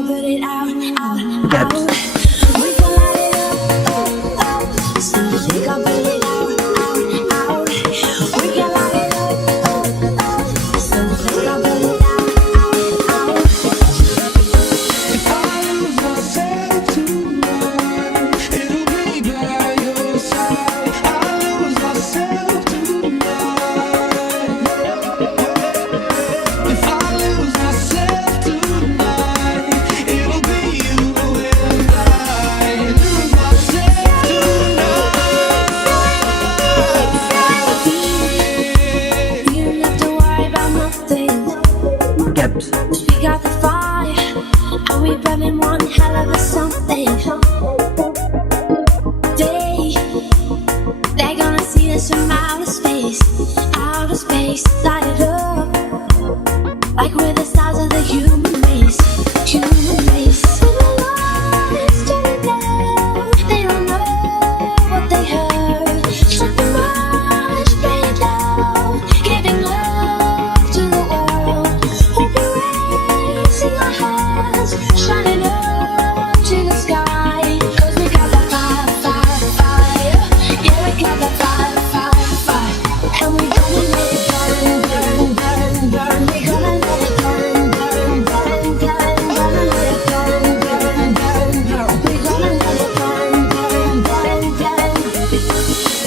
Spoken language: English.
gon' put it out, out, Gaps. out. We gon' light it up, up, up. So we gon' put it out, out, out. We gon' light it up, up. So we gon' put it out, out, out. If I lose myself tonight, it'll be by your side. I lose myself tonight. If I lose myself tonight, it'll be you and I. Lose myself tonight. You don't have to worry about nothing. Gaps. 'Cause we got the fire, and we burning one hell of a something. They're gonna see us from outer space, light it up, like we're the stars of the human race, human race. When the lights turn down, they don't know what they heard. Shut the rush, bring it down, giving love to the world. We'll be raising our hands, shining up to the sky. 'Cause we got that fire, fire, fire. Yeah, we got that fire, fire, fire. And we gonna let it burn, burn, burn, burn. We gonna let it burn, burn, burn, burn. Gonna let it burn, burn, burn, burn. We gonna let it burn, burn, burn, burn.